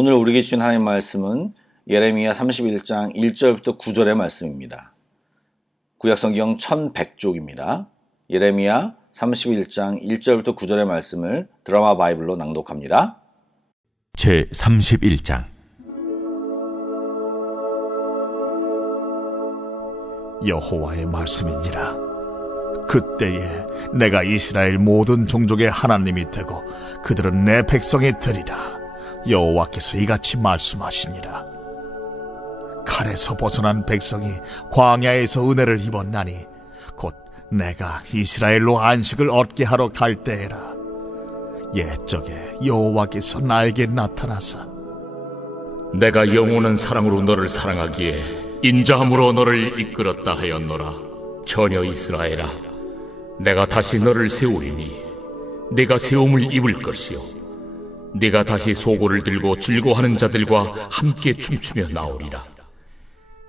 오늘 우리에게 주신 하나님의 말씀은 예레미야 31장 1절부터 9절의 말씀입니다. 구약성경 1100쪽입니다. 예레미야 31장 1절부터 9절의 말씀을 드라마 바이블로 낭독합니다. 제 31장. 여호와의 말씀이니라. 그때에 내가 이스라엘 모든 종족의 하나님이 되고 그들은 내 백성이 되리라. 여호와께서 이같이 말씀하시니라. 칼에서 벗어난 백성이 광야에서 은혜를 입었나니 곧 내가 이스라엘로 안식을 얻게 하러 갈 때에라. 옛적에 여호와께서 나에게 나타나사 내가 영원한 사랑으로 너를 사랑하기에 인자함으로 너를 이끌었다 하였노라. 처녀 이스라엘아, 내가 다시 너를 세우리니 네가 세움을 입을 것이요 네가 다시 소고를 들고 즐거워하는 자들과 함께 춤추며 나오리라.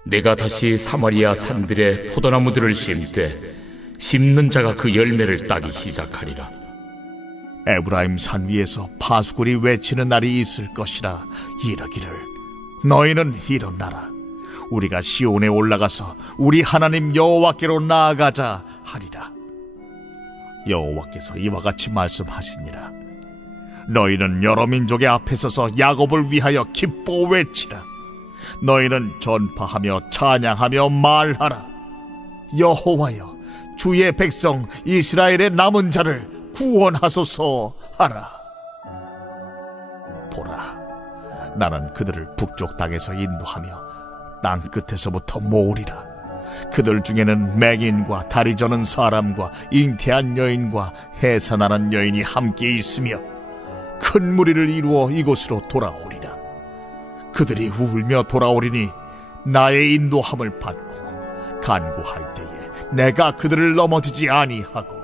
내가 다시 사마리아 산들에 포도나무들을 심되 심는 자가 그 열매를 따기 시작하리라. 에브라임 산 위에서 파수꾼이 외치는 날이 있을 것이라. 이르기를 너희는 일어나라. 우리가 시온에 올라가서 우리 하나님 여호와께로 나아가자 하리라. 여호와께서 이와 같이 말씀하시니라. 너희는 여러 민족의 앞에 서서 야곱을 위하여 기뻐 외치라. 너희는 전파하며 찬양하며 말하라. 여호와여, 주의 백성 이스라엘의 남은 자를 구원하소서 하라. 보라, 나는 그들을 북쪽 땅에서 인도하며 땅 끝에서부터 모으리라. 그들 중에는 맹인과 다리 저는 사람과 잉태한 여인과 해산하는 여인이 함께 있으며 큰 무리를 이루어 이곳으로 돌아오리라. 그들이 울며 돌아오리니 나의 인도함을 받고 간구할 때에 내가 그들을 넘어지지 아니하고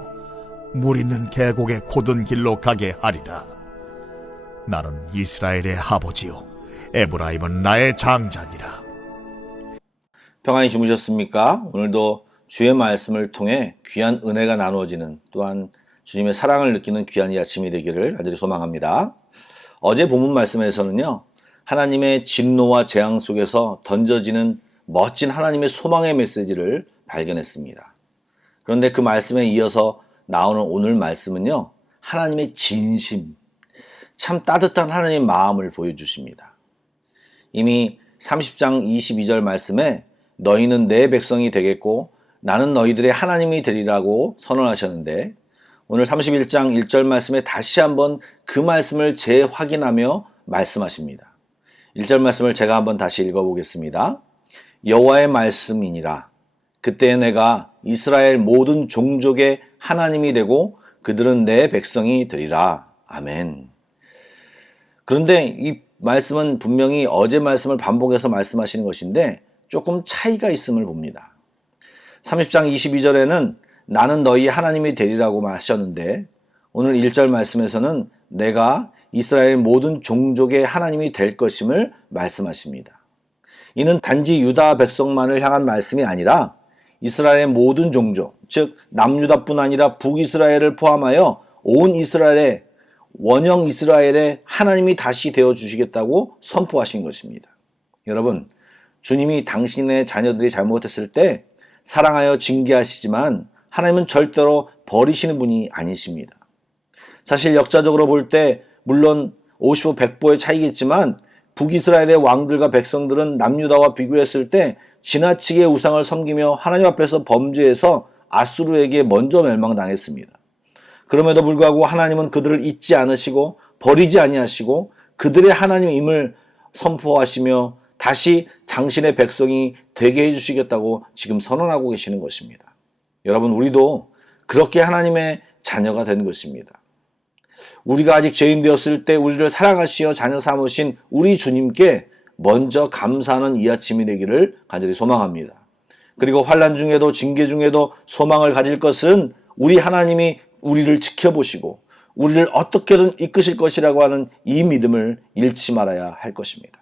물 있는 계곡의 곧은 길로 가게 하리라. 나는 이스라엘의 아버지요 에브라임은 나의 장자니라. 평안히 주무셨습니까? 오늘도 주의 말씀을 통해 귀한 은혜가 나누어지는, 또한 주님의 사랑을 느끼는 귀한 이 아침이 되기를 간절히 소망합니다. 어제 본문 말씀에서는요, 하나님의 진노와 재앙 속에서 던져지는 멋진 하나님의 소망의 메시지를 발견했습니다. 그런데 그 말씀에 이어서 나오는 오늘 말씀은요, 하나님의 진심, 참 따뜻한 하나님의 마음을 보여주십니다. 이미 30장 22절 말씀에 너희는 내 백성이 되겠고 나는 너희들의 하나님이 되리라고 선언하셨는데, 오늘 31장 1절 말씀에 다시 한번 그 말씀을 재확인하며 말씀하십니다. 1절 말씀을 제가 한번 다시 읽어보겠습니다. 여호와의 말씀이니라. 그때 내가 이스라엘 모든 종족의 하나님이 되고 그들은 내 백성이 되리라. 아멘. 그런데 이 말씀은 분명히 어제 말씀을 반복해서 말씀하시는 것인데 조금 차이가 있음을 봅니다. 30장 22절에는 나는 너희 하나님이 되리라고 하셨는데, 오늘 1절 말씀에서는 내가 이스라엘 모든 종족의 하나님이 될 것임을 말씀하십니다. 이는 단지 유다 백성만을 향한 말씀이 아니라 이스라엘의 모든 종족, 즉 남유다뿐 아니라 북이스라엘을 포함하여 온 이스라엘의, 원형 이스라엘의 하나님이 다시 되어주시겠다고 선포하신 것입니다. 여러분, 주님이 당신의 자녀들이 잘못했을 때 사랑하여 징계하시지만 하나님은 절대로 버리시는 분이 아니십니다. 사실 역사적으로 볼 때 물론 50호 100보의 차이겠지만 북이스라엘의 왕들과 백성들은 남유다와 비교했을 때 지나치게 우상을 섬기며 하나님 앞에서 범죄해서 아수르에게 먼저 멸망당했습니다. 그럼에도 불구하고 하나님은 그들을 잊지 않으시고 버리지 아니하시고 그들의 하나님임을 선포하시며 다시 당신의 백성이 되게 해주시겠다고 지금 선언하고 계시는 것입니다. 여러분, 우리도 그렇게 하나님의 자녀가 된 것입니다. 우리가 아직 죄인 되었을 때 우리를 사랑하시어 자녀 삼으신 우리 주님께 먼저 감사하는 이 아침이 되기를 간절히 소망합니다. 그리고 환난 중에도 징계 중에도 소망을 가질 것은 우리 하나님이 우리를 지켜보시고 우리를 어떻게든 이끄실 것이라고 하는 이 믿음을 잃지 말아야 할 것입니다.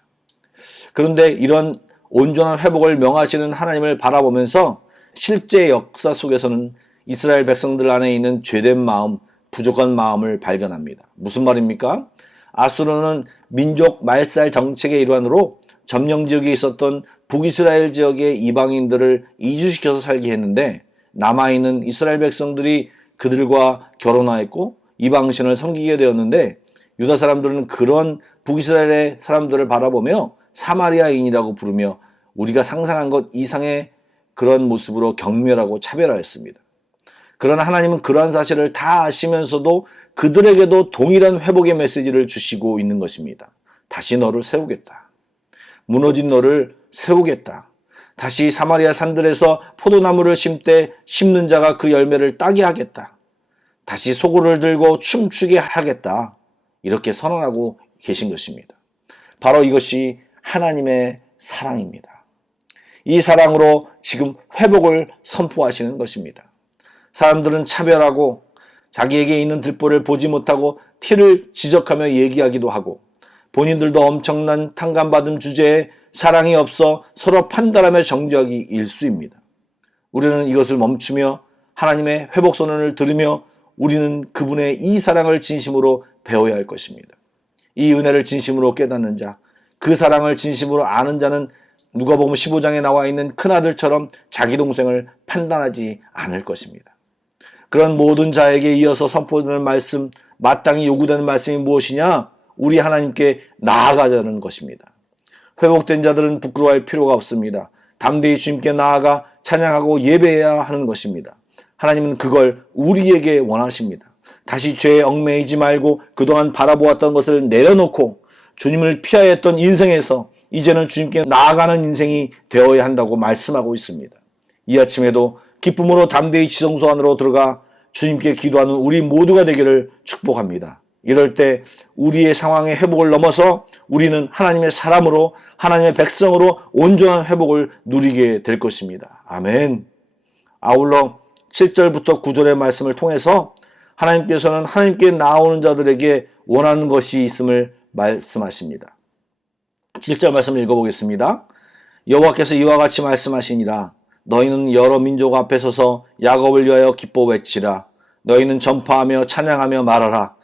그런데 이런 온전한 회복을 명하시는 하나님을 바라보면서 실제 역사 속에서는 이스라엘 백성들 안에 있는 죄된 마음, 부족한 마음을 발견합니다. 무슨 말입니까? 아수르는 민족 말살 정책의 일환으로 점령 지역에 있었던 북이스라엘 지역의 이방인들을 이주시켜서 살게 했는데, 남아있는 이스라엘 백성들이 그들과 결혼하였고 이방신을 섬기게 되었는데, 유다 사람들은 그런 북이스라엘의 사람들을 바라보며 사마리아인이라고 부르며 우리가 상상한 것 이상의 그런 모습으로 경멸하고 차별하였습니다. 그러나 하나님은 그러한 사실을 다 아시면서도 그들에게도 동일한 회복의 메시지를 주시고 있는 것입니다. 다시 너를 세우겠다. 무너진 너를 세우겠다. 다시 사마리아 산들에서 포도나무를 심되 심는 자가 그 열매를 따게 하겠다. 다시 소고를 들고 춤추게 하겠다. 이렇게 선언하고 계신 것입니다. 바로 이것이 하나님의 사랑입니다. 이 사랑으로 지금 회복을 선포하시는 것입니다. 사람들은 차별하고 자기에게 있는 들보를 보지 못하고 티를 지적하며 얘기하기도 하고, 본인들도 엄청난 탕감받은 주제에 사랑이 없어 서로 판단하며 정죄하기 일쑤입니다. 우리는 이것을 멈추며 하나님의 회복 선언을 들으며 우리는 그분의 이 사랑을 진심으로 배워야 할 것입니다. 이 은혜를 진심으로 깨닫는 자, 그 사랑을 진심으로 아는 자는 누가복음 15장에 나와 있는 큰아들처럼 자기 동생을 판단하지 않을 것입니다. 그런 모든 자에게 이어서 선포되는 말씀, 마땅히 요구되는 말씀이 무엇이냐? 우리 하나님께 나아가자는 것입니다. 회복된 자들은 부끄러워할 필요가 없습니다. 담대히 주님께 나아가 찬양하고 예배해야 하는 것입니다. 하나님은 그걸 우리에게 원하십니다. 다시 죄에 얽매이지 말고 그동안 바라보았던 것을 내려놓고 주님을 피하였던 인생에서 이제는 주님께 나아가는 인생이 되어야 한다고 말씀하고 있습니다. 이 아침에도 기쁨으로 담대히 지성소 안으로 들어가 주님께 기도하는 우리 모두가 되기를 축복합니다. 이럴 때 우리의 상황의 회복을 넘어서 우리는 하나님의 사람으로, 하나님의 백성으로 온전한 회복을 누리게 될 것입니다. 아멘. 아울러 7절부터 9절의 말씀을 통해서 하나님께서는 하나님께 나오는 자들에게 원하는 것이 있음을 말씀하십니다. 7절 말씀을 읽어보겠습니다. 여호와께서 이와 같이 말씀하시니라. 너희는 여러 민족 앞에 서서 야곱을 위하여 기뻐 외치라. 너희는 전파하며 찬양하며 말하라.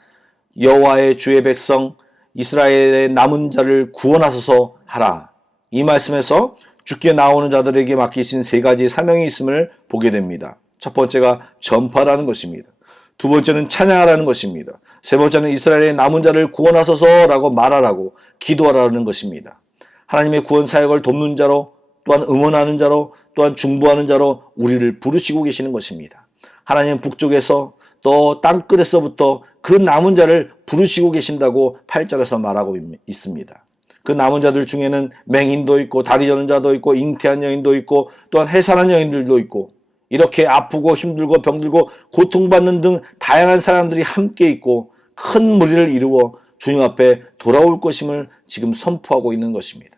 여호와의 주의 백성 이스라엘의 남은 자를 구원하소서 하라. 이 말씀에서 주께 나오는 자들에게 맡기신 세 가지 사명이 있음을 보게 됩니다. 첫 번째가 전파라는 것입니다. 두 번째는 찬양하라는 것입니다. 세 번째는 이스라엘의 남은 자를 구원하소서라고 말하라고 기도하라는 것입니다. 하나님의 구원 사역을 돕는 자로, 또한 응원하는 자로, 또한 중보하는 자로 우리를 부르시고 계시는 것입니다. 하나님 북쪽에서 또 땅끝에서부터 그 남은 자를 부르시고 계신다고 8절에서 말하고 있습니다. 그 남은 자들 중에는 맹인도 있고 다리 저는 자도 있고 잉태한 여인도 있고 또한 해산한 여인들도 있고, 이렇게 아프고 힘들고 병들고 고통받는 등 다양한 사람들이 함께 있고 큰 무리를 이루어 주님 앞에 돌아올 것임을 지금 선포하고 있는 것입니다.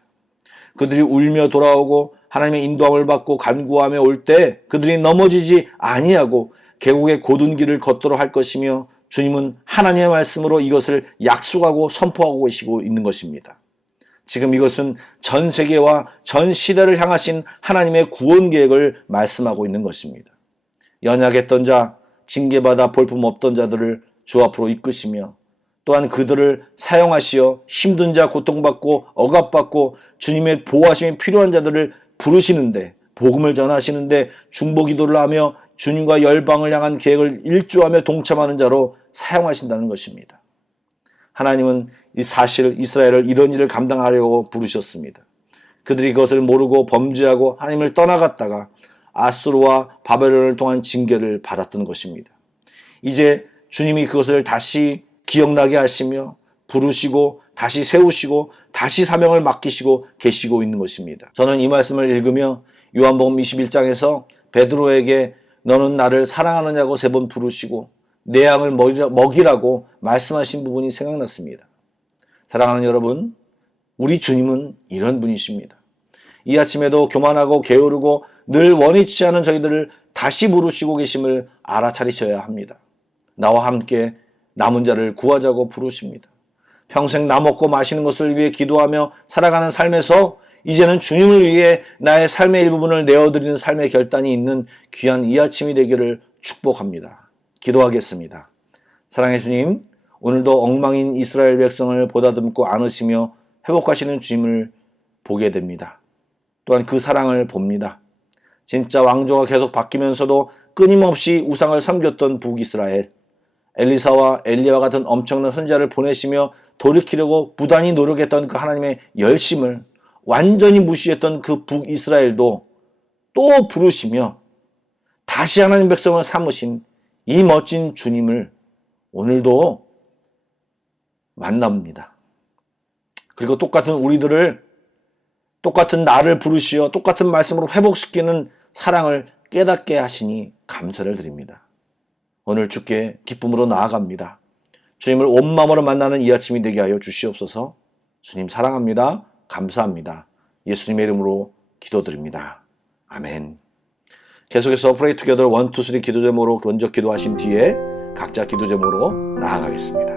그들이 울며 돌아오고 하나님의 인도함을 받고 간구하며 올 때 그들이 넘어지지 아니하고 계곡의 곧은 길을 걷도록 할 것이며, 주님은 하나님의 말씀으로 이것을 약속하고 선포하고 계시고 있는 것입니다. 지금 이것은 전 세계와 전 시대를 향하신 하나님의 구원 계획을 말씀하고 있는 것입니다. 연약했던 자, 징계받아 볼품없던 자들을 주 앞으로 이끄시며, 또한 그들을 사용하시어 힘든 자, 고통받고 억압받고 주님의 보호하심이 필요한 자들을 부르시는데, 복음을 전하시는데 중보기도를 하며 주님과 열방을 향한 계획을 일조하며 동참하는 자로 사용하신다는 것입니다. 하나님은 이 사실 이스라엘을 이런 일을 감당하려고 부르셨습니다. 그들이 그것을 모르고 범죄하고 하나님을 떠나갔다가 아수르와 바벨론을 통한 징계를 받았던 것입니다. 이제 주님이 그것을 다시 기억나게 하시며 부르시고 다시 세우시고 다시 사명을 맡기시고 계시고 있는 것입니다. 저는 이 말씀을 읽으며 요한복음 21장에서 베드로에게 너는 나를 사랑하느냐고 3번 부르시고 내 양을 먹이라고 말씀하신 부분이 생각났습니다. 사랑하는 여러분, 우리 주님은 이런 분이십니다. 이 아침에도 교만하고 게으르고 늘 원위치 않은 저희들을 다시 부르시고 계심을 알아차리셔야 합니다. 나와 함께 남은 자를 구하자고 부르십니다. 평생 나 먹고 마시는 것을 위해 기도하며 살아가는 삶에서 이제는 주님을 위해 나의 삶의 일부분을 내어드리는 삶의 결단이 있는 귀한 이 아침이 되기를 축복합니다. 기도하겠습니다. 사랑의 주님, 오늘도 엉망인 이스라엘 백성을 보다듬고 안으시며 회복하시는 주님을 보게 됩니다. 또한 그 사랑을 봅니다. 진짜 왕조가 계속 바뀌면서도 끊임없이 우상을 섬겼던 북이스라엘, 엘리사와 엘리야와 같은 엄청난 선지자를 보내시며 돌이키려고 부단히 노력했던 그 하나님의 열심을 완전히 무시했던 그 북이스라엘도 또 부르시며 다시 하나님 백성을 삼으신 이 멋진 주님을 오늘도 만납니다. 그리고 똑같은 우리들을, 똑같은 나를 부르시어 똑같은 말씀으로 회복시키는 사랑을 깨닫게 하시니 감사를 드립니다. 오늘 주께 기쁨으로 나아갑니다. 주님을 온 마음으로 만나는 이 아침이 되게 하여 주시옵소서. 주님 사랑합니다. 감사합니다. 예수님의 이름으로 기도드립니다. 아멘. 계속해서 Pray Together 1, 2, 3 기도 제목으로 먼저 기도하신 뒤에 각자 기도 제목으로 나아가겠습니다.